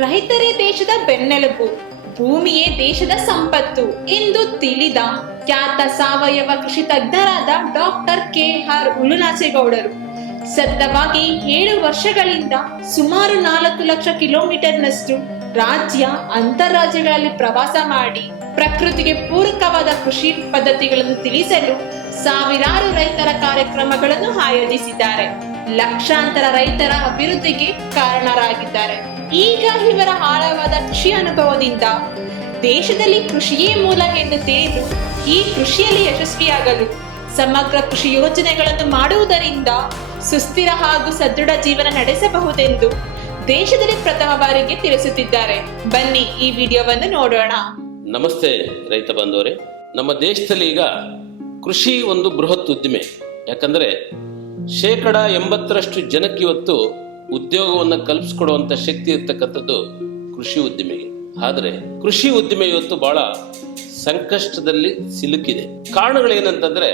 ರೈತರೇ ದೇಶದ ಬೆನ್ನೆಲುಬು, ಭೂಮಿಯೇ ದೇಶದ ಸಂಪತ್ತು ಎಂದು ತಿಳಿದ ಖ್ಯಾತ ಸಾವಯವ ಕೃಷಿ ತಜ್ಞರಾದ ಡಾಕ್ಟರ್ ಕೆ.ಆರ್. ಉಳುನಾಚೇಗೌಡರು ಸತತವಾಗಿ 7 ವರ್ಷಗಳಿಂದ ಸುಮಾರು 4 ಲಕ್ಷ ಕಿಲೋಮೀಟರ್ನಷ್ಟು ರಾಜ್ಯ ಅಂತಾರಾಜ್ಯಗಳಲ್ಲಿ ಪ್ರವಾಸ ಮಾಡಿ ಪ್ರಕೃತಿಗೆ ಪೂರಕವಾದ ಕೃಷಿ ಪದ್ಧತಿಗಳನ್ನು ತಿಳಿಸಲು ಸಾವಿರಾರು ರೈತರ ಕಾರ್ಯಕ್ರಮಗಳನ್ನು ಆಯೋಜಿಸಿದ್ದಾರೆ. ಲಕ್ಷಾಂತರ ರೈತರ ಅಭಿವೃದ್ಧಿಗೆ ಕಾರಣರಾಗಿದ್ದಾರೆ. ಈಗ ಇವರ ಆಳವಾದ ಕೃಷಿ ಅನುಭವದಿಂದ ದೇಶದಲ್ಲಿ ಕೃಷಿಯೇ ಮೂಲ ಎಂದು ತಿಳಿದು ಈ ಕೃಷಿಯಲ್ಲಿ ಯಶಸ್ವಿಯಾಗಲು ಸಮಗ್ರ ಕೃಷಿ ಯೋಜನೆಗಳನ್ನು ಮಾಡುವುದರಿಂದ ಸುಸ್ಥಿರ ಹಾಗೂ ಸದೃಢ ಜೀವನ ನಡೆಸಬಹುದೆಂದು ದೇಶದಲ್ಲಿ ಪ್ರಥಮ ಬಾರಿಗೆ ತಿಳಿಸುತ್ತಿದ್ದಾರೆ. ಬನ್ನಿ ಈ ವಿಡಿಯೋವನ್ನು ನೋಡೋಣ. ನಮಸ್ತೆ ರೈತ ಬಾಂಧವರೇ. ನಮ್ಮ ದೇಶದಲ್ಲಿ ಈಗ ಕೃಷಿ ಒಂದು ಬೃಹತ್ ಉದ್ದಿಮೆ. ಯಾಕಂದ್ರೆ 80% ಜನಕ್ಕೆ ಇವತ್ತು ಉದ್ಯೋಗವನ್ನು ಕಲ್ಪಿಸಿಕೊಡುವಂತ ಶಕ್ತಿ ಇರ್ತಕ್ಕಂಥದ್ದು ಕೃಷಿ ಉದ್ದಿಮೆಗೆ. ಆದರೆ ಕೃಷಿ ಉದ್ದಿಮೆ ಇವತ್ತು ಬಹಳ ಸಂಕಷ್ಟದಲ್ಲಿ ಸಿಲುಕಿದೆ. ಕಾರಣಗಳೇನಂತಂದ್ರೆ,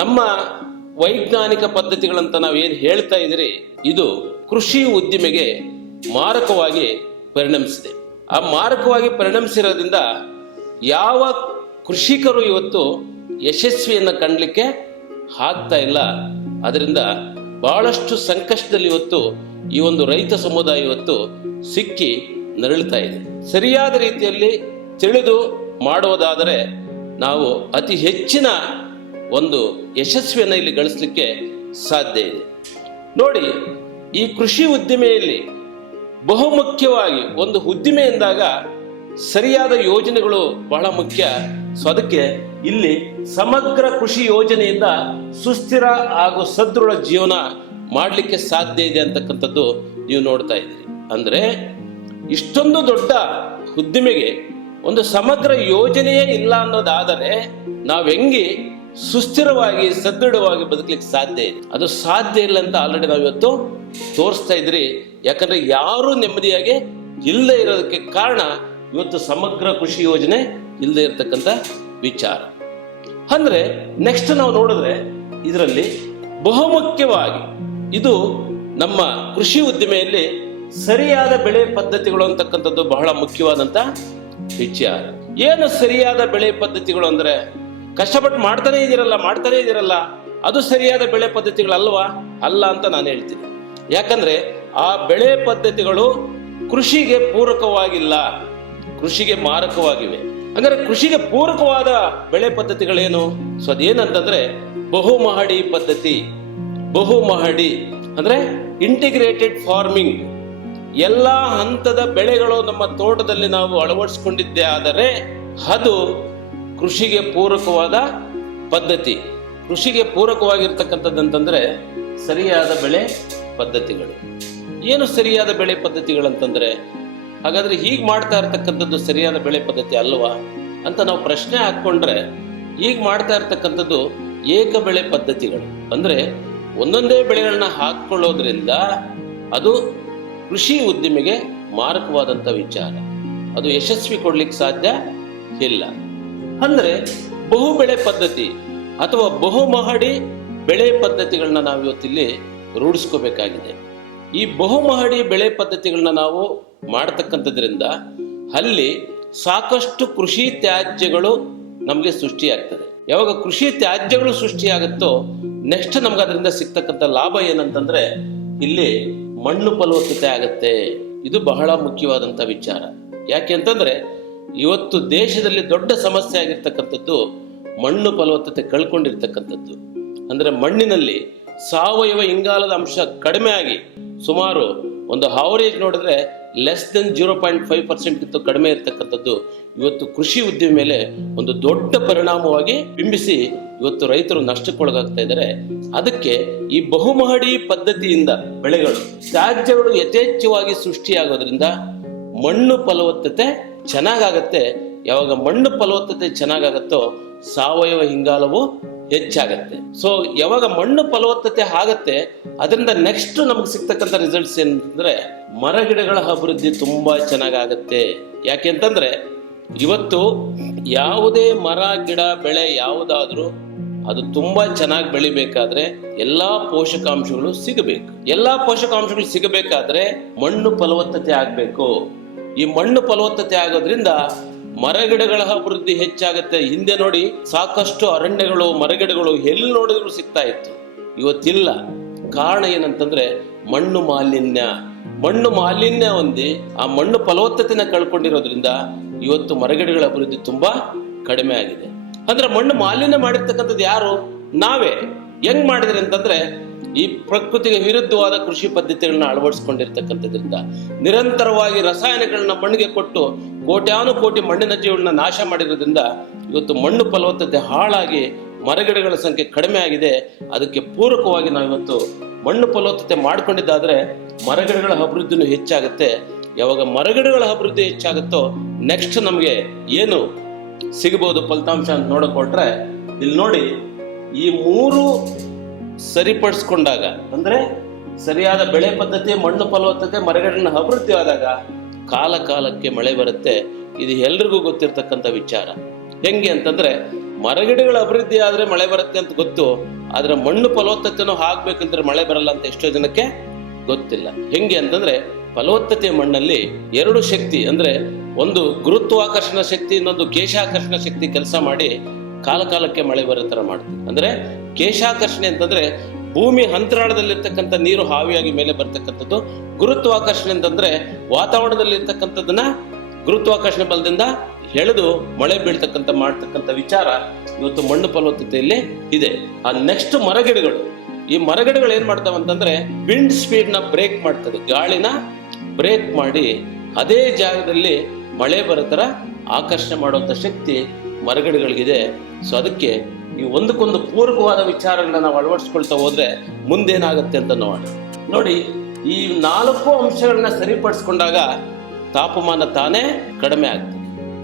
ನಮ್ಮ ವೈಜ್ಞಾನಿಕ ಪದ್ಧತಿಗಳಂತ ನಾವೇನು ಹೇಳ್ತಾ ಇದ್ದೀರಿ, ಇದು ಕೃಷಿ ಉದ್ದಿಮೆಗೆ ಮಾರಕವಾಗಿ ಪರಿಣಮಿಸಿದೆ. ಆ ಮಾರಕವಾಗಿ ಪರಿಣಮಿಸಿರೋದ್ರಿಂದ ಯಾವ ಕೃಷಿಕರು ಇವತ್ತು ಯಶಸ್ವಿಯನ್ನು ಕಾಣಲಿಕ್ಕೆ ಆಗ್ತಾ ಇಲ್ಲ. ಅದರಿಂದ ಬಹಳಷ್ಟು ಸಂಕಷ್ಟದಲ್ಲಿ ಇವತ್ತು ಈ ಒಂದು ರೈತ ಸಮುದಾಯ ಇವತ್ತು ಸಿಕ್ಕಿ ನರಳುತ್ತಾ ಇದೆ. ಸರಿಯಾದ ರೀತಿಯಲ್ಲಿ ತಿಳಿದು ಮಾಡುವುದಾದರೆ ನಾವು ಅತಿ ಹೆಚ್ಚಿನ ಒಂದು ಯಶಸ್ವಿಯನ್ನು ಇಲ್ಲಿ ಗಳಿಸಲಿಕ್ಕೆ ಸಾಧ್ಯ ಇದೆ. ನೋಡಿ, ಈ ಕೃಷಿ ಉದ್ದಿಮೆಯಲ್ಲಿ ಬಹುಮುಖ್ಯವಾಗಿ ಒಂದು ಉದ್ದಿಮೆ ಎಂದಾಗ ಸರಿಯಾದ ಯೋಜನೆಗಳು ಬಹಳ ಮುಖ್ಯ. ಸೊ ಅದಕ್ಕೆ ಇಲ್ಲಿ ಸಮಗ್ರ ಕೃಷಿ ಯೋಜನೆಯಿಂದ ಸುಸ್ಥಿರ ಹಾಗೂ ಸದೃಢ ಜೀವನ ಮಾಡಲಿಕ್ಕೆ ಸಾಧ್ಯ ಇದೆ ಅಂತಕ್ಕಂಥದ್ದು ನೀವು ನೋಡ್ತಾ ಇದ್ದೀರಿ. ಅಂದ್ರೆ ಇಷ್ಟೊಂದು ದೊಡ್ಡ ಉದ್ದಿಮೆಗೆ ಒಂದು ಸಮಗ್ರ ಯೋಜನೆಯೇ ಇಲ್ಲ ಅನ್ನೋದಾದರೆ ನಾವು ಹೆಂಗೆ ಸುಸ್ಥಿರವಾಗಿ ಸದೃಢವಾಗಿ ಬದುಕಲಿಕ್ಕೆ ಸಾಧ್ಯ ಇದೆ? ಅದು ಸಾಧ್ಯ ಇಲ್ಲ ಅಂತ ಆಲ್ರೆಡಿ ನಾವು ಇವತ್ತು ತೋರಿಸ್ತಾ ಇದ್ರಿ. ಯಾಕಂದ್ರೆ ಯಾರು ನೆಮ್ಮದಿಯಾಗಿ ಇಲ್ಲದೆ ಇರೋದಕ್ಕೆ ಕಾರಣ ಇವತ್ತು ಸಮಗ್ರ ಕೃಷಿ ಯೋಜನೆ ಇಲ್ಲದೆ ಇರತಕ್ಕಂಥ ವಿಚಾರ. ಅಂದ್ರೆ ನೆಕ್ಸ್ಟ್ ನಾವು ನೋಡಿದ್ರೆ ಇದರಲ್ಲಿ ಬಹುಮುಖ್ಯವಾಗಿ ಇದು ನಮ್ಮ ಕೃಷಿ ಉದ್ದಿಮೆಯಲ್ಲಿ ಸರಿಯಾದ ಬೆಳೆ ಪದ್ಧತಿಗಳು ಅಂತಕ್ಕಂಥದ್ದು ಬಹಳ ಮುಖ್ಯವಾದಂತ ವಿಚಾರ. ಏನು ಸರಿಯಾದ ಬೆಳೆ ಪದ್ಧತಿಗಳು ಅಂದ್ರೆ, ಕಷ್ಟಪಟ್ಟು ಮಾಡ್ತಾನೆ ಇದಿರಲ್ಲ ಅದು ಸರಿಯಾದ ಬೆಳೆ ಪದ್ಧತಿಗಳಲ್ವಾ? ಅಲ್ಲ ಅಂತ ನಾನು ಹೇಳ್ತೀನಿ. ಯಾಕಂದ್ರೆ ಆ ಬೆಳೆ ಪದ್ಧತಿಗಳು ಕೃಷಿಗೆ ಪೂರಕವಾಗಿಲ್ಲ, ಕೃಷಿಗೆ ಮಾರಕವಾಗಿವೆ. ಅಂದ್ರೆ ಕೃಷಿಗೆ ಪೂರಕವಾದ ಬೆಳೆ ಪದ್ಧತಿಗಳೇನು? ಸೊ ಅದೇನಂತಂದ್ರೆ ಬಹುಮಹಡಿ ಪದ್ಧತಿ. ಬಹುಮಹಡಿ ಅಂದ್ರೆ ಇಂಟಿಗ್ರೇಟೆಡ್ ಫಾರ್ಮಿಂಗ್. ಎಲ್ಲಾ ಹಂತದ ಬೆಳೆಗಳು ನಮ್ಮ ತೋಟದಲ್ಲಿ ನಾವು ಅಳವಡಿಸಿಕೊಂಡಿದ್ದೇ ಆದರೆ ಅದು ಕೃಷಿಗೆ ಪೂರಕವಾದ ಪದ್ಧತಿ. ಕೃಷಿಗೆ ಪೂರಕವಾಗಿರ್ತಕ್ಕಂಥದ್ದಂತಂದ್ರೆ ಸರಿಯಾದ ಬೆಳೆ ಪದ್ಧತಿಗಳು. ಏನು ಸರಿಯಾದ ಬೆಳೆ ಪದ್ಧತಿಗಳಂತಂದ್ರೆ, ಹಾಗಾದ್ರೆ ಹೀಗೆ ಮಾಡ್ತಾ ಇರ್ತಕ್ಕಂಥದ್ದು ಸರಿಯಾದ ಬೆಳೆ ಪದ್ಧತಿ ಅಲ್ವಾ ಅಂತ ನಾವು ಪ್ರಶ್ನೆ ಹಾಕೊಂಡ್ರೆ, ಈಗ ಮಾಡ್ತಾ ಇರ್ತಕ್ಕಂಥದ್ದು ಏಕ ಬೆಳೆ ಪದ್ಧತಿಗಳು. ಅಂದ್ರೆ ಒಂದೊಂದೇ ಬೆಳೆಗಳನ್ನ ಹಾಕೊಳ್ಳೋದ್ರಿಂದ ಅದು ಕೃಷಿ ಉದ್ದಿಮೆಗೆ ಮಾರಕವಾದಂತ ವಿಚಾರ. ಅದು ಯಶಸ್ವಿ ಕೊಡ್ಲಿಕ್ಕೆ ಸಾಧ್ಯ ಇಲ್ಲ. ಅಂದ್ರೆ ಬಹು ಬೆಳೆ ಪದ್ಧತಿ ಅಥವಾ ಬಹುಮಹಡಿ ಬೆಳೆ ಪದ್ಧತಿಗಳನ್ನ ನಾವು ಇವತ್ತಿಲ್ಲಿ ರೂಢಿಸ್ಕೋಬೇಕಾಗಿದೆ. ಈ ಬಹುಮಹಡಿ ಬೆಳೆ ಪದ್ಧತಿಗಳನ್ನ ನಾವು ಮಾಡ್ತಕ್ಕಂಥದ್ರಿಂದ ಅಲ್ಲಿ ಸಾಕಷ್ಟು ಕೃಷಿ ತ್ಯಾಜ್ಯಗಳು ನಮಗೆ ಸೃಷ್ಟಿಯಾಗ್ತದೆ. ಯಾವಾಗ ಕೃಷಿ ತ್ಯಾಜ್ಯಗಳು ಸೃಷ್ಟಿಯಾಗುತ್ತೋ ನೆಕ್ಸ್ಟ್ ನಮ್ಗೆ ಅದರಿಂದ ಸಿಗ್ತಕ್ಕಂಥ ಲಾಭ ಏನಂತಂದ್ರೆ ಇಲ್ಲಿ ಮಣ್ಣು ಫಲವತ್ತತೆ ಆಗತ್ತೆ. ಇದು ಬಹಳ ಮುಖ್ಯವಾದಂತ ವಿಚಾರ. ಯಾಕೆ ಅಂತಂದ್ರೆ ಇವತ್ತು ದೇಶದಲ್ಲಿ ದೊಡ್ಡ ಸಮಸ್ಯೆ ಆಗಿರ್ತಕ್ಕಂಥದ್ದು ಮಣ್ಣು ಫಲವತ್ತತೆ ಕಳ್ಕೊಂಡಿರ್ತಕ್ಕಂಥದ್ದು. ಅಂದ್ರೆ ಮಣ್ಣಿನಲ್ಲಿ ಸಾವಯವ ಇಂಗಾಲದ ಅಂಶ ಕಡಿಮೆ ಆಗಿ ಸುಮಾರು ಒಂದು ಆವರೇಜ್ ನೋಡಿದ್ರೆ ಲೆಸ್ ದೆನ್ 0.5% ಇತ್ತು ಕಡಿಮೆ ಇರ್ತಕ್ಕಂಥದ್ದು ಇವತ್ತು ಕೃಷಿ ಉದ್ಯಮ ಮೇಲೆ ಒಂದು ದೊಡ್ಡ ಪರಿಣಾಮವಾಗಿ ಬಿಂಬಿಸಿ ಇವತ್ತು ರೈತರು ನಷ್ಟಕ್ಕೊಳಗಾಗ್ತಾ ಇದ್ದಾರೆ. ಅದಕ್ಕೆ ಈ ಬಹುಮಹಡಿ ಪದ್ಧತಿಯಿಂದ ಬೆಳೆಗಳು ತ್ಯಾಜ್ಯಗಳು ಯಥೇಚ್ಛವಾಗಿ ಸೃಷ್ಟಿಯಾಗೋದ್ರಿಂದ ಮಣ್ಣು ಫಲವತ್ತತೆ ಚೆನ್ನಾಗಾಗತ್ತೆ. ಯಾವಾಗ ಮಣ್ಣು ಫಲವತ್ತತೆ ಚೆನ್ನಾಗಾಗತ್ತೋ ಸಾವಯವ ಇಂಗಾಲವು ಹೆಚ್ಚಾಗತ್ತೆ. ಸೊ ಯಾವಾಗ ಮಣ್ಣು ಫಲವತ್ತತೆ ಆಗತ್ತೆ, ಅದರಿಂದ ನೆಕ್ಸ್ಟ್ ನಮ್ಗೆ ಸಿಗ್ತಕ್ಕಂಥ ರಿಸಲ್ಟ್ಸ್ ಏನಂತಂದ್ರೆ ಮರಗಿಡಗಳ ಅಭಿವೃದ್ಧಿ ತುಂಬಾ ಚೆನ್ನಾಗಾಗತ್ತೆ. ಯಾಕೆ ಅಂತಂದ್ರೆ ಇವತ್ತು ಯಾವುದೇ ಮರ ಗಿಡ ಬೆಳೆ ಯಾವುದಾದ್ರೂ ಅದು ತುಂಬಾ ಚೆನ್ನಾಗಿ ಬೆಳಿಬೇಕಾದ್ರೆ ಎಲ್ಲಾ ಪೋಷಕಾಂಶಗಳು ಸಿಗಬೇಕು. ಎಲ್ಲಾ ಪೋಷಕಾಂಶಗಳು ಸಿಗಬೇಕಾದ್ರೆ ಮಣ್ಣು ಫಲವತ್ತತೆ ಆಗ್ಬೇಕು. ಈ ಮಣ್ಣು ಫಲವತ್ತತೆ ಆಗೋದ್ರಿಂದ ಮರಗಿಡಗಳ ಅಭಿವೃದ್ಧಿ ಹೆಚ್ಚಾಗುತ್ತೆ. ಹಿಂದೆ ನೋಡಿ ಸಾಕಷ್ಟು ಅರಣ್ಯಗಳು ಮರಗಿಡಗಳು ಎಲ್ಲಿ ನೋಡಿದ್ರು ಸಿಗ್ತಾ ಇತ್ತು, ಇವತ್ತಿಲ್ಲ. ಕಾರಣ ಏನಂತಂದ್ರೆ ಮಣ್ಣು ಮಾಲಿನ್ಯ ಹೊಂದಿ ಆ ಮಣ್ಣು ಫಲವತ್ತತೆನ ಕಳ್ಕೊಂಡಿರೋದ್ರಿಂದ ಇವತ್ತು ಮರಗಿಡಗಳ ಅಭಿವೃದ್ಧಿ ತುಂಬಾ ಕಡಿಮೆ ಆಗಿದೆ. ಅಂದ್ರೆ ಮಣ್ಣು ಮಾಲಿನ್ಯ ಮಾಡಿರ್ತಕ್ಕಂಥದ್ದು ಯಾರು? ನಾವೇ. ಹೆಂಗ್ ಮಾಡಿದ್ರಿ ಅಂತಂದ್ರೆ ಈ ಪ್ರಕೃತಿಗೆ ವಿರುದ್ಧವಾದ ಕೃಷಿ ಪದ್ಧತಿಗಳನ್ನ ಅಳವಡಿಸ್ಕೊಂಡಿರ್ತಕ್ಕಂಥದ್ರಿಂದ, ನಿರಂತರವಾಗಿ ರಸಾಯನಗಳನ್ನ ಮಣ್ಣಿಗೆ ಕೊಟ್ಟು ಕೋಟ್ಯಾನುಕೋಟಿ ಮಣ್ಣಿನ ಜೀವನ ನಾಶ ಮಾಡಿರೋದ್ರಿಂದ ಇವತ್ತು ಮಣ್ಣು ಫಲವತ್ತತೆ ಹಾಳಾಗಿ ಮರಗಿಡಗಳ ಸಂಖ್ಯೆ ಕಡಿಮೆ ಆಗಿದೆ. ಅದಕ್ಕೆ ಪೂರಕವಾಗಿ ನಾವಿವತ್ತು ಮಣ್ಣು ಫಲವತ್ತತೆ ಮಾಡ್ಕೊಂಡಿದ್ದಾದ್ರೆ ಮರಗಿಡಗಳ ಅಭಿವೃದ್ಧಿನೂ ಹೆಚ್ಚಾಗುತ್ತೆ. ಯಾವಾಗ ಮರಗಿಡಗಳ ಅಭಿವೃದ್ಧಿ ಹೆಚ್ಚಾಗುತ್ತೋ ನೆಕ್ಸ್ಟ್ ನಮಗೆ ಏನು ಸಿಗಬಹುದು ಫಲಿತಾಂಶ ಅಂತ ನೋಡಿಕೊಟ್ರೆ, ಇಲ್ಲಿ ನೋಡಿ, ಈ ಮೂರು ಸರಿಪಡಿಸ್ಕೊಂಡಾಗ ಅಂದ್ರೆ ಸರಿಯಾದ ಬೆಳೆ ಪದ್ಧತಿ, ಮಣ್ಣು ಫಲವತ್ತತೆ, ಮರಗಿಡಗಳ ಅಭಿವೃದ್ಧಿ ಆದಾಗ ಕಾಲ ಕಾಲಕ್ಕೆ ಮಳೆ ಬರುತ್ತೆ. ಇದು ಎಲ್ರಿಗೂ ಗೊತ್ತಿರ್ತಕ್ಕಂಥ ವಿಚಾರ. ಹೆಂಗೆ ಅಂತಂದ್ರೆ ಮರಗಿಡಗಳ ಅಭಿವೃದ್ಧಿ ಆದ್ರೆ ಮಳೆ ಬರುತ್ತೆ ಅಂತ ಗೊತ್ತು, ಆದ್ರೆ ಮಣ್ಣು ಫಲವತ್ತತೆನೂ ಆಗ್ಬೇಕಂದ್ರೆ ಮಳೆ ಬರಲ್ಲ ಅಂತ ಎಷ್ಟೋ ಜನಕ್ಕೆ ಗೊತ್ತಿಲ್ಲ. ಹೆಂಗೆ ಅಂತಂದ್ರೆ ಫಲವತ್ತತೆ ಮಣ್ಣಲ್ಲಿ ಎರಡು ಶಕ್ತಿ, ಅಂದ್ರೆ ಒಂದು ಗುರುತ್ವಾಕರ್ಷಣ ಶಕ್ತಿ, ಇನ್ನೊಂದು ಕೇಶಾಕರ್ಷಣ ಶಕ್ತಿ ಕೆಲಸ ಮಾಡಿ ಕಾಲ ಕಾಲಕ್ಕೆ ಮಳೆ ಬರೋ ತರ ಮಾಡ್ತೀವಿ. ಅಂದ್ರೆ ಕೇಶಾಕರ್ಷಣೆ ಅಂತಂದ್ರೆ ಭೂಮಿ ಅಂತರಾಳದಲ್ಲಿರ್ತಕ್ಕಂಥ ನೀರು ಹಾವಿಯಾಗಿ ಮೇಲೆ ಬರ್ತಕ್ಕಂಥದ್ದು. ಗುರುತ್ವಾಕರ್ಷಣೆ ಅಂತಂದ್ರೆ ವಾತಾವರಣದಲ್ಲಿ ಇರ್ತಕ್ಕಂಥದ್ದನ್ನ ಗುರುತ್ವಾಕರ್ಷಣೆ ಬಲದಿಂದ ಎಳೆದು ಮಳೆ ಬೀಳ್ತಕ್ಕಂಥ ಮಾಡ್ತಕ್ಕಂಥ ವಿಚಾರ ಇವತ್ತು ಮಣ್ಣು ಫಲವತ್ತತೆಯಲ್ಲಿ ಇದೆ. ಆ ನೆಕ್ಸ್ಟ್ ಮರಗಿಡಗಳು, ಈ ಮರಗಿಡಗಳು ಏನ್ ಮಾಡ್ತಾವ ಅಂತಂದ್ರೆ ವಿಂಡ್ ಸ್ಪೀಡ್ ನ ಬ್ರೇಕ್ ಮಾಡ್ತದೆ, ಗಾಳಿನ ಬ್ರೇಕ್ ಮಾಡಿ ಅದೇ ಜಾಗದಲ್ಲಿ ಮಳೆ ಬರೋ ತರ ಆಕರ್ಷಣೆ ಮಾಡುವಂತ ಶಕ್ತಿ ಮರಗಿಡಗಳಿಗಿದೆ. ಸೊ ಅದಕ್ಕೆ ಈ ಒಂದಕ್ಕೊಂದು ಪೂರಕವಾದ ವಿಚಾರಗಳನ್ನ ನಾವು ಅಳವಡಿಸ್ಕೊಳ್ತಾ ಹೋದ್ರೆ ಮುಂದೇನಾಗುತ್ತೆ ಅಂತ ನೋಡೋಣ. ನೋಡಿ, ಈ 4 ಅಂಶಗಳನ್ನ ಸರಿಪಡಿಸ್ಕೊಂಡಾಗ ತಾಪಮಾನ ತಾನೇ ಕಡಿಮೆ ಆಗ್ತದೆ.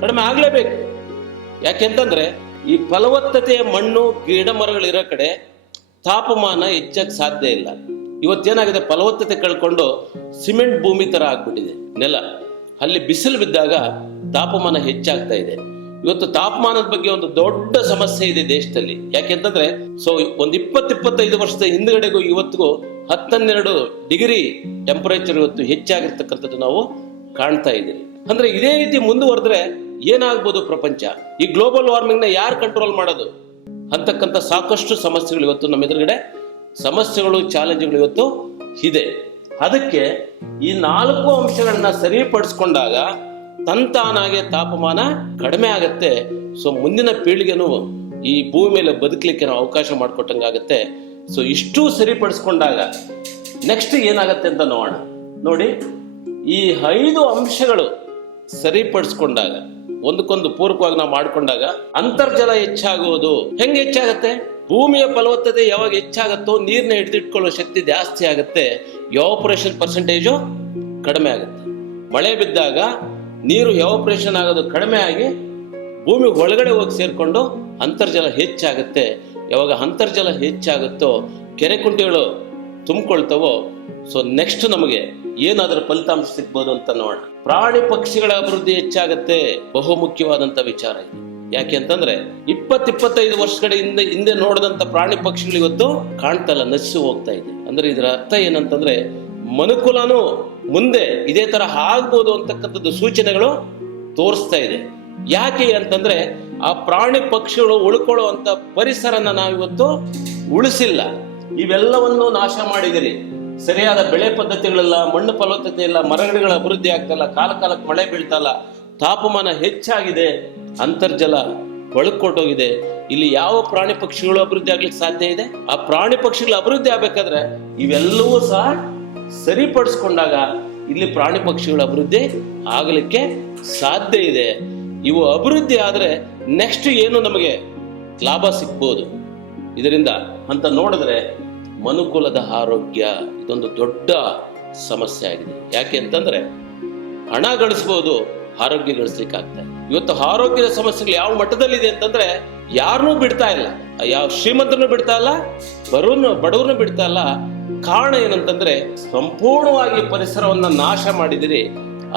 ಕಡಿಮೆ ಆಗ್ಲೇಬೇಕು. ಯಾಕೆಂತಂದ್ರೆ ಈ ಫಲವತ್ತತೆಯ ಮಣ್ಣು ಗಿಡ ಮರಗಳಿರೋ ಕಡೆ ತಾಪಮಾನ ಹೆಚ್ಚಕ್ಕೆ ಸಾಧ್ಯ ಇಲ್ಲ. ಇವತ್ತೇನಾಗಿದೆ, ಫಲವತ್ತತೆ ಕಳ್ಕೊಂಡು ಸಿಮೆಂಟ್ ಭೂಮಿ ತರ ಆಗ್ಬಿಟ್ಟಿದೆ ನೆಲ. ಅಲ್ಲಿ ಬಿಸಿಲು ಬಿದ್ದಾಗ ತಾಪಮಾನ ಹೆಚ್ಚಾಗ್ತಾ ಇದೆ. ಇವತ್ತು ತಾಪಮಾನದ ಬಗ್ಗೆ ಒಂದು ದೊಡ್ಡ ಸಮಸ್ಯೆ ಇದೆ ದೇಶದಲ್ಲಿ. ಯಾಕೆಂತಂದ್ರೆ ಒಂದು 20-25 ವರ್ಷದ ಹಿಂದ್ಗಡೆಗೂ ಇವತ್ತಿಗೂ 10-12 ಡಿಗ್ರಿ ಟೆಂಪರೇಚರ್ ಇವತ್ತು ಹೆಚ್ಚಾಗಿರ್ತಕ್ಕಂಥದ್ದು ನಾವು ಕಾಣ್ತಾ ಇದ್ದೀವಿ. ಅಂದ್ರೆ ಇದೇ ರೀತಿ ಮುಂದುವರೆದ್ರೆ ಏನಾಗ್ಬೋದು ಪ್ರಪಂಚ? ಈ ಗ್ಲೋಬಲ್ ವಾರ್ಮಿಂಗ್ ನ ಯಾರು ಕಂಟ್ರೋಲ್ ಮಾಡೋದು ಅಂತಕ್ಕಂಥ ಸಾಕಷ್ಟು ಸಮಸ್ಯೆಗಳು ಇವತ್ತು ನಮ್ಮ ಎದುರುಗಡೆ ಸಮಸ್ಯೆಗಳು, ಚಾಲೆಂಜ್ಗಳು ಇವತ್ತು ಇದೆ. ಅದಕ್ಕೆ ಈ 4 ಅಂಶಗಳನ್ನ ಸರಿಪಡಿಸ್ಕೊಂಡಾಗ ತಂತಾನಾಗೆ ತಾಪಮಾನ ಕಡಿಮೆ ಆಗತ್ತೆ. ಸೊ ಮುಂದಿನ ಪೀಳಿಗೆನೂ ಈ ಭೂಮಿ ಮೇಲೆ ಬದುಕಲಿಕ್ಕೆ ನಾವು ಅವಕಾಶ ಮಾಡಿಕೊಟ್ಟಂಗಾಗತ್ತೆ. ಸೊ ಇಷ್ಟು ಸರಿಪಡಿಸ್ಕೊಂಡಾಗ ನೆಕ್ಸ್ಟ್ ಏನಾಗತ್ತೆ ಅಂತ ನೋಡೋಣ. ನೋಡಿ, ಈ 5 ಅಂಶಗಳು ಸರಿಪಡಿಸ್ಕೊಂಡಾಗ, ಒಂದಕ್ಕೊಂದು ಪೂರಕವಾಗಿ ನಾವು ಮಾಡ್ಕೊಂಡಾಗ ಅಂತರ್ಜಲ ಹೆಚ್ಚಾಗುವುದು. ಹೆಂಗೆ ಹೆಚ್ಚಾಗತ್ತೆ? ಭೂಮಿಯ ಫಲವತ್ತತೆ ಯಾವಾಗ ಹೆಚ್ಚಾಗತ್ತೋ ನೀರ್ನ ಹಿಡಿದಿಟ್ಕೊಳ್ಳೋ ಶಕ್ತಿ ಜಾಸ್ತಿ ಆಗುತ್ತೆ, ಎವಾಪರೇಷನ್ ಪರ್ಸೆಂಟೇಜು ಕಡಿಮೆ ಆಗುತ್ತೆ. ಮಳೆ ಬಿದ್ದಾಗ ನೀರು ಎವಾಪರೇಷನ್ ಆಗೋದು ಕಡಿಮೆ ಆಗಿ ಭೂಮಿ ಒಳಗಡೆ ಹೋಗಿ ಸೇರ್ಕೊಂಡು ಅಂತರ್ಜಲ ಹೆಚ್ಚಾಗುತ್ತೆ. ಯಾವಾಗ ಅಂತರ್ಜಲ ಹೆಚ್ಚಾಗುತ್ತೋ ಕೆರೆ ಕುಂಟೆಗಳು ತುಂಬಿಕೊಳ್ತವೋ, ಸೊ ನೆಕ್ಸ್ಟ್ ನಮಗೆ ಏನಾದ್ರೂ ಫಲಿತಾಂಶ ಸಿಗ್ಬೋದು ಅಂತ ನೋಡೋಣ. ಪ್ರಾಣಿ ಪಕ್ಷಿಗಳ ಅಭಿವೃದ್ಧಿ ಹೆಚ್ಚಾಗತ್ತೆ, ಬಹುಮುಖ್ಯವಾದಂತ ವಿಚಾರ ಇದು. ಯಾಕೆ ಅಂತಂದ್ರೆ 20-25 ವರ್ಷಗಳ ಹಿಂದೆ ನೋಡಿದಂತ ಪ್ರಾಣಿ ಪಕ್ಷಿಗಳು ಇವತ್ತು ಕಾಣ್ತಲ್ಲ, ನಶಿಸಿ ಹೋಗ್ತಾ ಇದೆ. ಅಂದ್ರೆ ಇದರ ಅರ್ಥ ಏನಂತಂದ್ರೆ ಮನುಕುಲನು ಮುಂದೆ ಇದೇ ತರ ಆಗ್ಬೋದು ಅಂತಕ್ಕಂಥದ್ದು ಸೂಚನೆಗಳು ತೋರಿಸ್ತಾ ಇದೆ. ಯಾಕೆ ಅಂತಂದ್ರೆ ಆ ಪ್ರಾಣಿ ಪಕ್ಷಿಗಳು ಉಳ್ಕೊಳ್ಳುವಂತ ಪರಿಸರನ ನಾವಿವತ್ತು ಉಳಿಸಿಲ್ಲ, ಇವೆಲ್ಲವನ್ನು ನಾಶ ಮಾಡಿದಿರಿ. ಸರಿಯಾದ ಬೆಳೆ ಪದ್ಧತಿಗಳೆಲ್ಲ, ಮಣ್ಣು ಫಲವತ್ತತೆ ಇಲ್ಲ, ಮರಗಿಡಗಳ ಅಭಿವೃದ್ಧಿ ಆಗ್ತಲ್ಲ, ಕಾಲ ಕಾಲಕ್ಕೆ ಮಳೆ ಬೀಳ್ತಲ್ಲ, ತಾಪಮಾನ ಹೆಚ್ಚಾಗಿದೆ, ಅಂತರ್ಜಲ ಒಳಕೊಟ್ಟೋಗಿದೆ. ಇಲ್ಲಿ ಯಾವ ಪ್ರಾಣಿ ಪಕ್ಷಿಗಳು ಅಭಿವೃದ್ಧಿ ಆಗ್ಲಿಕ್ಕೆ ಸಾಧ್ಯ ಇದೆ? ಆ ಪ್ರಾಣಿ ಪಕ್ಷಿಗಳ ಅಭಿವೃದ್ಧಿ ಆಗ್ಬೇಕಾದ್ರೆ ಇವೆಲ್ಲವೂ ಸಹ ಸರಿಪಡಿಸ್ಕೊಂಡಾಗ ಇಲ್ಲಿ ಪ್ರಾಣಿ ಪಕ್ಷಿಗಳ ಅಭಿವೃದ್ಧಿ ಆಗಲಿಕ್ಕೆ ಸಾಧ್ಯ ಇದೆ. ಇವು ಅಭಿವೃದ್ಧಿ ಆದ್ರೆ ನೆಕ್ಸ್ಟ್ ಏನು ನಮಗೆ ಲಾಭ ಸಿಗ್ಬೋದು ಇದರಿಂದ ಅಂತ ನೋಡಿದ್ರೆ ಮನುಕುಲದ ಆರೋಗ್ಯ ಇದೊಂದು ದೊಡ್ಡ ಸಮಸ್ಯೆ ಆಗಿದೆ. ಯಾಕೆ ಅಂತಂದ್ರೆ ಹಣ ಗಳಿಸಬಹುದು, ಆರೋಗ್ಯ ಗಳಿಸ್ಲಿಕ್ಕೆ ಆಗ್ತಾ ಇದೆ. ಇವತ್ತು ಆರೋಗ್ಯದ ಸಮಸ್ಯೆಗಳು ಯಾವ ಮಟ್ಟದಲ್ಲಿದೆ ಅಂತಂದ್ರೆ ಯಾರನ್ನೂ ಬಿಡ್ತಾ ಇಲ್ಲ, ಯಾವ ಶ್ರೀಮಂತರನ್ನು ಬಿಡ್ತಾ ಇಲ್ಲ, ಬಡವರನ್ನು ಬಿಡ್ತಾ ಇಲ್ಲ. ಕಾರಣ ಏನಂತಂದ್ರೆ ಸಂಪೂರ್ಣವಾಗಿ ಪರಿಸರವನ್ನ ನಾಶ ಮಾಡಿದಿರಿ,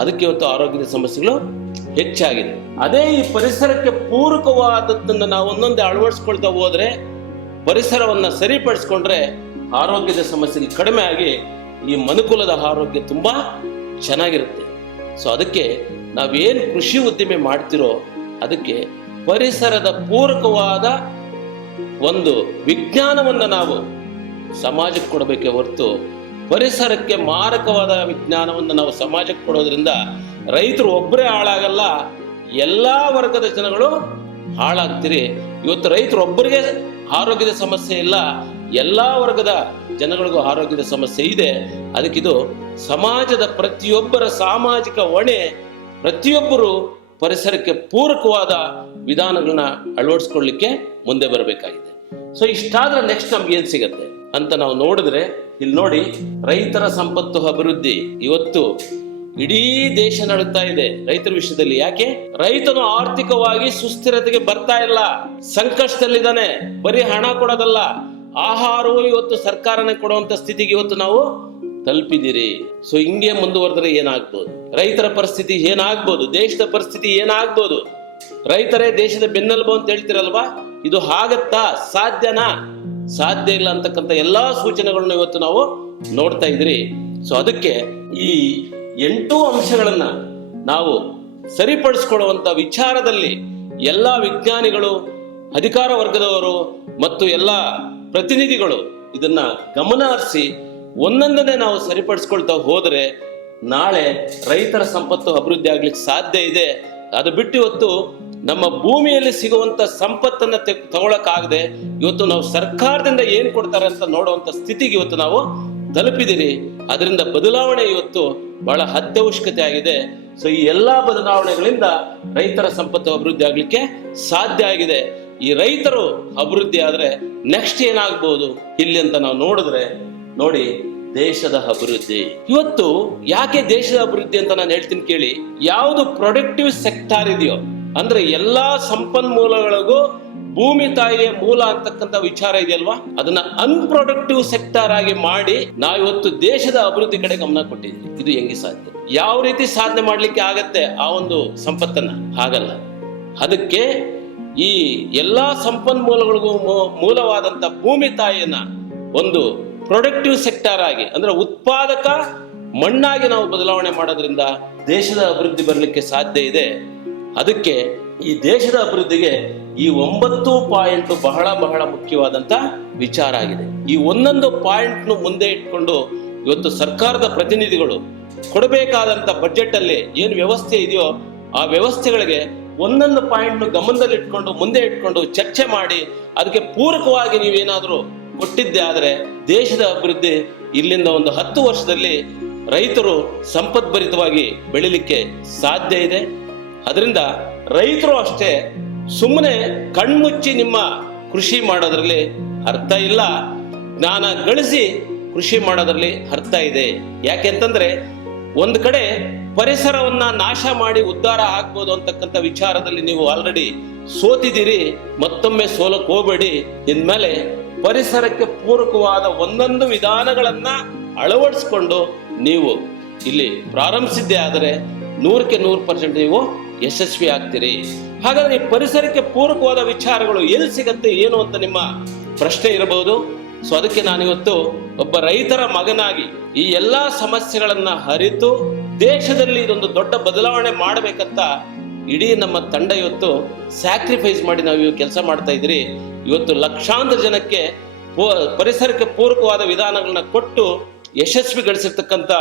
ಅದಕ್ಕೆ ಇವತ್ತು ಆರೋಗ್ಯದ ಸಮಸ್ಯೆಗಳು ಹೆಚ್ಚಾಗಿದೆ. ಅದೇ ಈ ಪರಿಸರಕ್ಕೆ ಪೂರಕವಾದದ್ದನ್ನ ನಾವು ಒಂದೊಂದೇ ಅಳವಡಿಸ್ಕೊಳ್ತಾ ಹೋದ್ರೆ, ಪರಿಸರವನ್ನ ಸರಿಪಡಿಸ್ಕೊಂಡ್ರೆ ಆರೋಗ್ಯದ ಸಮಸ್ಯೆಗಳು ಕಡಿಮೆ ಆಗಿ ಈ ಮನುಕುಲದ ಆರೋಗ್ಯ ತುಂಬಾ ಚೆನ್ನಾಗಿರುತ್ತೆ. ಸೊ ಅದಕ್ಕೆ ನಾವೇನು ಕೃಷಿ ಉದ್ದಿಮೆ ಮಾಡ್ತಿರೋ ಅದಕ್ಕೆ ಪರಿಸರದ ಪೂರಕವಾದ ಒಂದು ವಿಜ್ಞಾನವನ್ನು ನಾವು ಸಮಾಜಕ್ಕೆ ಕೊಡಬೇಕೇ ಹೊರತು ಪರಿಸರಕ್ಕೆ ಮಾರಕವಾದ ವಿಜ್ಞಾನವನ್ನು ನಾವು ಸಮಾಜಕ್ಕೆ ಕೊಡೋದ್ರಿಂದ ರೈತರು ಒಬ್ಬರೇ ಹಾಳಾಗಲ್ಲ, ಎಲ್ಲ ವರ್ಗದ ಜನಗಳು ಹಾಳಾಗ್ತೀರಿ. ಇವತ್ತು ರೈತರು ಒಬ್ಬರಿಗೆ ಆರೋಗ್ಯದ ಸಮಸ್ಯೆ ಇಲ್ಲ, ಎಲ್ಲ ವರ್ಗದ ಜನಗಳಿಗೂ ಆರೋಗ್ಯದ ಸಮಸ್ಯೆ ಇದೆ. ಅದಕ್ಕಿದು ಸಮಾಜದ ಪ್ರತಿಯೊಬ್ಬರ ಸಾಮಾಜಿಕ ಹೊಣೆ. ಪ್ರತಿಯೊಬ್ಬರು ಪರಿಸರಕ್ಕೆ ಪೂರಕವಾದ ವಿಧಾನಗಳನ್ನ ಅಳವಡಿಸ್ಕೊಳ್ಳಿಕ್ಕೆ ಮುಂದೆ ಬರಬೇಕಾಗಿದೆ. ಸೊ ಇಷ್ಟಾದ್ರೆ ನೆಕ್ಸ್ಟ್ ನಮ್ಗೆ ಏನ್ ಸಿಗತ್ತೆ ಅಂತ ನಾವು ನೋಡಿದ್ರೆ, ಇಲ್ಲಿ ನೋಡಿ, ರೈತರ ಸಂಪತ್ತು ಅಭಿವೃದ್ಧಿ ಇವತ್ತು ಇಡೀ ದೇಶ ನಡುತ್ತಾ ಇದೆ ರೈತರ ವಿಷಯದಲ್ಲಿ. ಯಾಕೆ? ರೈತನು ಆರ್ಥಿಕವಾಗಿ ಸುಸ್ಥಿರತೆಗೆ ಬರ್ತಾ ಇಲ್ಲ, ಸಂಕಷ್ಟದಲ್ಲಿದ್ದಾನೆ. ಬರೀ ಹಣ ಕೊಡೋದಲ್ಲ, ಆಹಾರವೂ ಇವತ್ತು ಸರ್ಕಾರನೇ ಕೊಡುವಂತ ಸ್ಥಿತಿಗೆ ಇವತ್ತು ನಾವು ತಲುಪಿದಿರಿ. ಸೊ ಹಿಂಗೆ ಮುಂದುವರೆದ್ರೆ ಏನಾಗ್ಬೋದು, ರೈತರ ಪರಿಸ್ಥಿತಿ ಏನಾಗ್ಬೋದು, ದೇಶದ ಪರಿಸ್ಥಿತಿ ಏನಾಗ್ಬೋದು? ರೈತರೇ ದೇಶದ ಬೆನ್ನೆಲುಬು ಅಂತ ಹೇಳ್ತಿರಲ್ವಾ, ಇದು ಆಗತ್ತಾ? ಸಾಧ್ಯನಾ? ಸಾಧ್ಯ ಇಲ್ಲ ಅಂತಕ್ಕಂಥ ಎಲ್ಲಾ ಸೂಚನೆಗಳನ್ನ ಇವತ್ತು ನಾವು ನೋಡ್ತಾ ಇದ್ರಿ. ಸೊ ಅದಕ್ಕೆ ಈ 8 ಅಂಶಗಳನ್ನ ನಾವು ಸರಿಪಡಿಸ್ಕೊಳ್ಳುವಂತ ವಿಚಾರದಲ್ಲಿ ಎಲ್ಲಾ ವಿಜ್ಞಾನಿಗಳು, ಅಧಿಕಾರ ವರ್ಗದವರು ಮತ್ತು ಎಲ್ಲ ಪ್ರತಿನಿಧಿಗಳು ಇದನ್ನ ಗಮನ ಹರಿಸಿ ಒಂದೊಂದನ್ನೇ ನಾವು ಸರಿಪಡಿಸ್ಕೊಳ್ತಾ ಹೋದರೆ ನಾಳೆ ರೈತರ ಸಂಪತ್ತು ಅಭಿವೃದ್ಧಿ ಆಗ್ಲಿಕ್ಕೆ ಸಾಧ್ಯ ಇದೆ. ಅದು ಬಿಟ್ಟು ಇವತ್ತು ನಮ್ಮ ಭೂಮಿಯಲ್ಲಿ ಸಿಗುವಂತ ಸಂಪತ್ತನ್ನ ತಗೊಳಕ್ಕಾಗದೆ ಇವತ್ತು ನಾವು ಸರ್ಕಾರದಿಂದ ಏನ್ ಕೊಡ್ತಾರೆ ಅಂತ ನೋಡುವಂತ ಸ್ಥಿತಿಗೆ ಇವತ್ತು ನಾವು ತಲುಪಿದಿರಿ. ಅದರಿಂದ ಬದಲಾವಣೆ ಇವತ್ತು ಬಹಳ ಅತ್ಯವಶ್ಯಕತೆ ಆಗಿದೆ. ಸೊ ಈ ಎಲ್ಲಾ ಬದಲಾವಣೆಗಳಿಂದ ರೈತರ ಸಂಪತ್ತು ಅಭಿವೃದ್ಧಿ ಆಗ್ಲಿಕ್ಕೆ ಸಾಧ್ಯ ಆಗಿದೆ. ಈ ರೈತರು ಅಭಿವೃದ್ಧಿ ಆದ್ರೆ ನೆಕ್ಸ್ಟ್ ಏನಾಗ್ಬೋದು ಇಲ್ಲಿ ಅಂತ ನಾವು ನೋಡಿದ್ರೆ, ನೋಡಿ, ದೇಶದ ಅಭಿವೃದ್ಧಿ. ಇವತ್ತು ಯಾಕೆ ದೇಶದ ಅಭಿವೃದ್ಧಿ ಅಂತ ನಾನು ಹೇಳ್ತೀನಿ ಕೇಳಿ. ಯಾವುದು ಪ್ರೊಡಕ್ಟಿವ್ ಸೆಕ್ಟಾರ್ ಇದೆಯೋ, ಅಂದ್ರೆ ಎಲ್ಲಾ ಸಂಪನ್ಮೂಲಗಳಿಗೂ ಭೂಮಿ ತಾಯಿಯ ಮೂಲ ಅಂತಕ್ಕಂಥ ವಿಚಾರ ಇದೆಯಲ್ವಾ, ಅದನ್ನ ಅನ್ಪ್ರೊಡಕ್ಟಿವ್ ಸೆಕ್ಟಾರ್ ಆಗಿ ಮಾಡಿ ನಾವಿವತ್ತು ದೇಶದ ಅಭಿವೃದ್ಧಿ ಕಡೆ ಗಮನ ಕೊಟ್ಟಿದ್ವಿ. ಇದು ಹೆಂಗೆ ಸಾಧ್ಯ? ಯಾವ ರೀತಿ ಸಾಧನೆ ಮಾಡ್ಲಿಕ್ಕೆ ಆಗತ್ತೆ ಆ ಒಂದು ಸಂಪತ್ತನ್ನ? ಆಗಲ್ಲ. ಅದಕ್ಕೆ ಈ ಎಲ್ಲಾ ಸಂಪನ್ಮೂಲಗಳಿಗೂ ಮೂಲವಾದಂತ ಭೂಮಿ ತಾಯಿಯನ್ನ ಒಂದು ಪ್ರೊಡಕ್ಟಿವ್ ಸೆಕ್ಟಾರ್ ಆಗಿ, ಅಂದ್ರೆ ಉತ್ಪಾದಕ ಮಣ್ಣಾಗಿ ನಾವು ಬದಲಾವಣೆ ಮಾಡೋದ್ರಿಂದ ದೇಶದ ಅಭಿವೃದ್ಧಿ ಬರಲಿಕ್ಕೆ ಸಾಧ್ಯ ಇದೆ. ಅದಕ್ಕೆ ಈ ದೇಶದ ಅಭಿವೃದ್ಧಿಗೆ ಈ 9 ಪಾಯಿಂಟ್ ಬಹಳ ಬಹಳ ಮುಖ್ಯವಾದಂತ ವಿಚಾರ ಆಗಿದೆ. ಈ ಒಂದೊಂದು ಪಾಯಿಂಟ್ ಮುಂದೆ ಇಟ್ಕೊಂಡು ಇವತ್ತು ಸರ್ಕಾರದ ಪ್ರತಿನಿಧಿಗಳು ಕೊಡಬೇಕಾದಂತ ಬಜೆಟ್ ಅಲ್ಲಿ ಏನು ವ್ಯವಸ್ಥೆ ಇದೆಯೋ ಆ ವ್ಯವಸ್ಥೆಗಳಿಗೆ ಒಂದೊಂದು ಪಾಯಿಂಟ್ ಗಮನದಲ್ಲಿ ಇಟ್ಕೊಂಡು ಮುಂದೆ ಇಟ್ಕೊಂಡು ಚರ್ಚೆ ಮಾಡಿ ಅದಕ್ಕೆ ಪೂರಕವಾಗಿ ನೀವೇನಾದ್ರೂ ಕೊಟ್ಟಿದ್ದೆ ಆದ್ರೆ ದೇಶದ ಅಭಿವೃದ್ಧಿ ಇಲ್ಲಿಂದ ಒಂದು 10 ವರ್ಷದಲ್ಲಿ ರೈತರು ಸಂಪದ್ಭರಿತವಾಗಿ ಬೆಳಿಲಿಕ್ಕೆ ಸಾಧ್ಯ ಇದೆ. ಅದರಿಂದ ರೈತರು ಅಷ್ಟೇ ಸುಮ್ಮನೆ ಕಣ್ಮುಚ್ಚಿ ನಿಮ್ಮ ಕೃಷಿ ಮಾಡೋದ್ರಲ್ಲಿ ಅರ್ಥ ಇಲ್ಲ, ಜ್ಞಾನ ಗಳಿಸಿ ಕೃಷಿ ಮಾಡೋದ್ರಲ್ಲಿ ಅರ್ಥ ಇದೆ. ಯಾಕೆಂತಂದ್ರೆ ಒಂದ್ ಕಡೆ ಪರಿಸರವನ್ನ ನಾಶ ಮಾಡಿ ಉದ್ಧಾರ ಆಗ್ಬೋದು ಅಂತಕ್ಕಂಥ ವಿಚಾರದಲ್ಲಿ ನೀವು ಆಲ್ರೆಡಿ ಸೋತಿದ್ದೀರಿ. ಮತ್ತೊಮ್ಮೆ ಸೋಲಕ್ಕೆ ಹೋಗಬೇಡಿ. ಇನ್ಮೇಲೆ ಪರಿಸರಕ್ಕೆ ಪೂರಕವಾದ ಒಂದೊಂದು ವಿಧಾನಗಳನ್ನ ಅಳವಡಿಸ್ಕೊಂಡು ನೀವು ಇಲ್ಲಿ ಪ್ರಾರಂಭಿಸಿದ್ದೇ ಆದರೆ 100% ನೀವು ಯಶಸ್ವಿ ಆಗ್ತೀರಿ. ಹಾಗಾದ್ರೆ ಈ ಪರಿಸರಕ್ಕೆ ಪೂರಕವಾದ ವಿಚಾರಗಳು ಎಲ್ಲಿ ಸಿಗತ್ತೆ ಏನು ಅಂತ ನಿಮ್ಮ ಪ್ರಶ್ನೆ ಇರಬಹುದು. ಸೊ ಅದಕ್ಕೆ ನಾನಿವತ್ತು ಒಬ್ಬ ರೈತರ ಮಗನಾಗಿ ಈ ಎಲ್ಲಾ ಸಮಸ್ಯೆಗಳನ್ನ ಅರಿತು ದೇಶದಲ್ಲಿ ಇದೊಂದು ದೊಡ್ಡ ಬದಲಾವಣೆ ಮಾಡಬೇಕಂತ ಇಡೀ ನಮ್ಮ ತಂಡ ಇವತ್ತು ಸ್ಯಾಕ್ರಿಫೈಸ್ ಮಾಡಿ ನಾವು ಕೆಲಸ ಮಾಡ್ತಾ ಇದ್ರಿ. ಇವತ್ತು ಲಕ್ಷಾಂತರ ಜನಕ್ಕೆ ಪರಿಸರಕ್ಕೆ ಪೂರಕವಾದ ವಿಧಾನಗಳನ್ನ ಕೊಟ್ಟು ಯಶಸ್ವಿಗೊಳಿಸಿರ್ತಕ್ಕಂಥ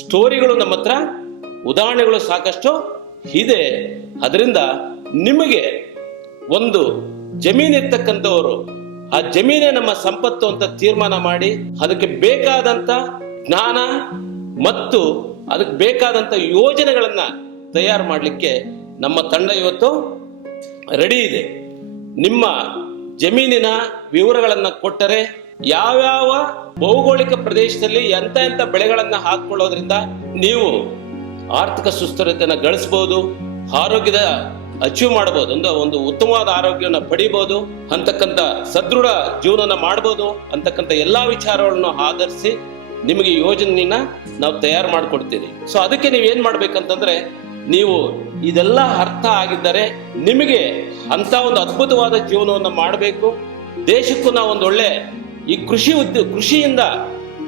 ಸ್ಟೋರಿಗಳು ನಮ್ಮ ಹತ್ರ, ಉದಾಹರಣೆಗಳು ಸಾಕಷ್ಟು ಇದೆ. ಅದರಿಂದ ನಿಮಗೆ ಒಂದು ಜಮೀನಿರ್ತಕ್ಕಂಥವರು ಆ ಜಮೀನೇ ನಮ್ಮ ಸಂಪತ್ತು ಅಂತ ತೀರ್ಮಾನ ಮಾಡಿ ಅದಕ್ಕೆ ಬೇಕಾದಂತ ಜ್ಞಾನ ಮತ್ತು ಅದಕ್ಕೆ ಬೇಕಾದಂತ ಯೋಜನೆಗಳನ್ನ ತಯಾರು ಮಾಡಲಿಕ್ಕೆ ನಮ್ಮ ತಂಡ ಇವತ್ತು ರೆಡಿ ಇದೆ. ನಿಮ್ಮ ಜಮೀನಿನ ವಿವರಗಳನ್ನ ಕೊಟ್ಟರೆ ಯಾವ್ಯಾವ ಭೌಗೋಳಿಕ ಪ್ರದೇಶದಲ್ಲಿ ಎಂತ ಬೆಳೆಗಳನ್ನ ಹಾಕೊಳ್ಳೋದ್ರಿಂದ ನೀವು ಆರ್ಥಿಕ ಸುಸ್ಥಿರತೆಯನ್ನು ಗಳಿಸಬಹುದು, ಆರೋಗ್ಯದ ಅಚೀವ್ ಮಾಡಬಹುದು, ಒಂದು ಉತ್ತಮವಾದ ಆರೋಗ್ಯವನ್ನು ಪಡಿಬಹುದು ಅಂತಕ್ಕಂಥ ಸದೃಢ ಜೀವನ ಮಾಡಬಹುದು ಅಂತಕ್ಕಂಥ ಎಲ್ಲಾ ವಿಚಾರಗಳನ್ನು ಆಧರಿಸಿ ನಿಮಗೆ ಯೋಜನೆಯನ್ನ ನಾವು ತಯಾರು ಮಾಡಿಕೊಡ್ತೀವಿ. ಸೊ ಅದಕ್ಕೆ ನೀವೇನ್ ಮಾಡ್ಬೇಕಂತಂದ್ರೆ, ನೀವು ಇದೆಲ್ಲ ಅರ್ಥ ಆಗಿದ್ದರೆ ನಿಮಗೆ ಅಂತ ಒಂದು ಅದ್ಭುತವಾದ ಜೀವನವನ್ನು ಮಾಡಬೇಕು, ದೇಶಕ್ಕೂ ನಾವು ಒಂದು ಒಳ್ಳೆ ಈ ಕೃಷಿಯಿಂದ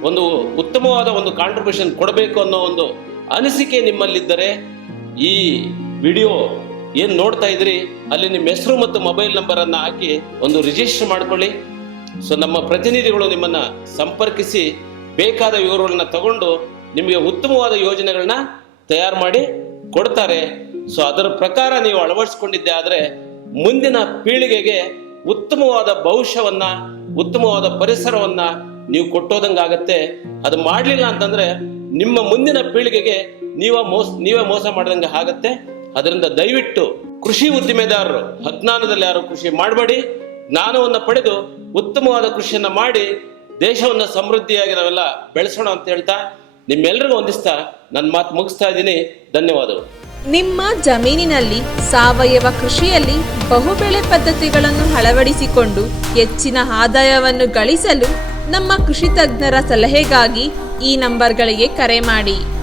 ಒಂದು ಉತ್ತಮವಾದ ಒಂದು ಕಾಂಟ್ರಿಬ್ಯೂಷನ್ ಕೊಡಬೇಕು ಅನ್ನೋ ಒಂದು ಅನಿಸಿಕೆ ನಿಮ್ಮಲ್ಲಿದ್ದರೆ ಈ ವಿಡಿಯೋ ಏನ್ ನೋಡ್ತಾ ಇದ್ರಿ ಅಲ್ಲಿ ನಿಮ್ಮ ಹೆಸರು ಮತ್ತು ಮೊಬೈಲ್ ನಂಬರ್ ಅನ್ನ ಹಾಕಿ ಒಂದು ರಿಜಿಸ್ಟರ್ ಮಾಡ್ಕೊಳ್ಳಿ. ಸೊ ನಮ್ಮ ಪ್ರತಿನಿಧಿಗಳು ನಿಮ್ಮನ್ನ ಸಂಪರ್ಕಿಸಿ ಬೇಕಾದ ವಿವರಗಳನ್ನ ತಗೊಂಡು ನಿಮಗೆ ಉತ್ತಮವಾದ ಯೋಜನೆಗಳನ್ನ ತಯಾರು ಮಾಡಿ ಕೊಡ್ತಾರೆ. ಸೊ ಅದರ ಪ್ರಕಾರ ನೀವು ಅಳವಡಿಸ್ಕೊಂಡಿದ್ದೆ ಆದ್ರೆ ಮುಂದಿನ ಪೀಳಿಗೆಗೆ ಉತ್ತಮವಾದ ಭವಿಷ್ಯವನ್ನ, ಉತ್ತಮವಾದ ಪರಿಸರವನ್ನ ನೀವು ಕೊಟ್ಟೋದಂಗಾಗತ್ತೆ. ಅದು ಮಾಡ್ಲಿಲ್ಲ ಅಂತಂದ್ರೆ ನಿಮ್ಮ ಮುಂದಿನ ಪೀಳಿಗೆಗೆ ನೀವೇ ಮೋಸ ಮಾಡ್ದಂಗೆ ಆಗತ್ತೆ. ಅದರಿಂದ ದಯವಿಟ್ಟು ಕೃಷಿ ಉದ್ದಿಮೆದಾರರು ಅಜ್ಞಾನದಲ್ಲಿ ಯಾರು ಕೃಷಿ ಮಾಡಬೇಡಿ. ಜ್ಞಾನವನ್ನ ಪಡೆದು ಉತ್ತಮವಾದ ಕೃಷಿಯನ್ನ ಮಾಡಿ ದೇಶವನ್ನ ಸಮೃದ್ಧಿಯಾಗಿ ನಾವೆಲ್ಲ ಬೆಳೆಸೋಣ ಅಂತ ಹೇಳ್ತಾ ನಿಮ್ಮೆಲ್ಲರಿಗೂ ಹೊಂದಿಸ್ತಾ ನನ್ನ ಮಾತು ಮುಗಿಸ್ತಾ ಇದ್ದೀನಿ. ಧನ್ಯವಾದಗಳು. ನಿಮ್ಮ ಜಮೀನಿನಲ್ಲಿ ಸಾವಯವ ಕೃಷಿಯಲ್ಲಿ ಬಹುಬೆಳೆ ಪದ್ಧತಿಗಳನ್ನು ಅಳವಡಿಸಿಕೊಂಡು ಹೆಚ್ಚಿನ ಆದಾಯವನ್ನು ಗಳಿಸಲು ನಮ್ಮ ಕೃಷಿ ತಜ್ಞರ ಸಲಹೆಗಾಗಿ ಈ ನಂಬರ್ಗಳಿಗೆ ಕರೆ ಮಾಡಿ.